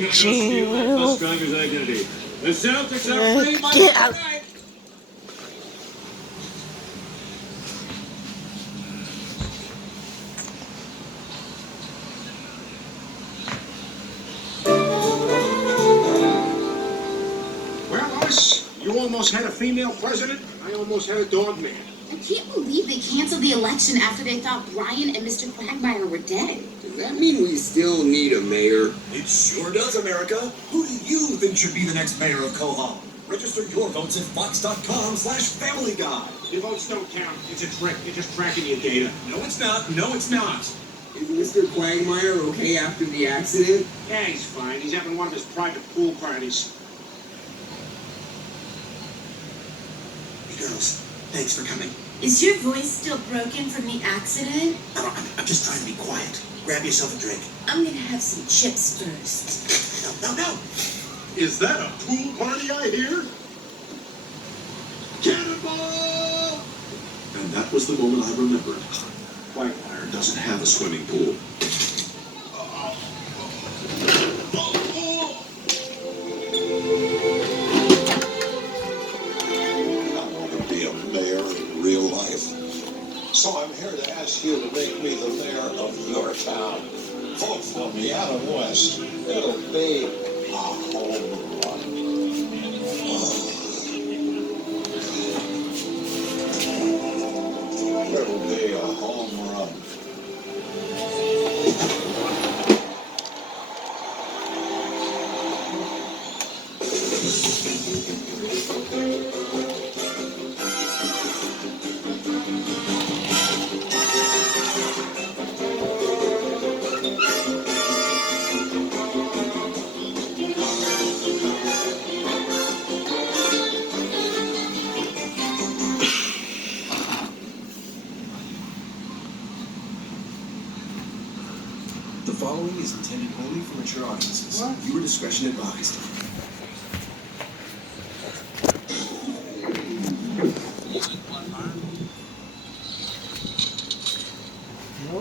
get you. Bus driver's identity. The Celtics are free by Get out. tonight. Well, Lois, you almost had a female president. I almost had a dog man. I can't believe they canceled the election after they thought Brian and Mr. Quagmire were dead. Does that mean we still need a mayor? It sure does, America. Who do you think should be the next mayor of Cohom? Register your votes at fox.com/familyguy. Your votes don't count. It's a trick. You're just tracking your data. No, it's not. No, it's not. Is Mr. Quagmire okay after the accident? Yeah, he's fine. He's having one of his private pool parties. Hey, girls. Thanks for coming. Is your voice still broken from the accident? I'm just trying to be quiet. Grab yourself a drink. I'm gonna have some chips first. No. Is that a pool party I hear? Cannonball! And that was the moment I remembered. Quagmire doesn't have a swimming pool. Real life. So I'm here to ask you to make me the mayor of your town. Vote for me out of West. It'll be a home run. It'll be a home run. The following is intended only for mature audiences. Viewer discretion advised. No,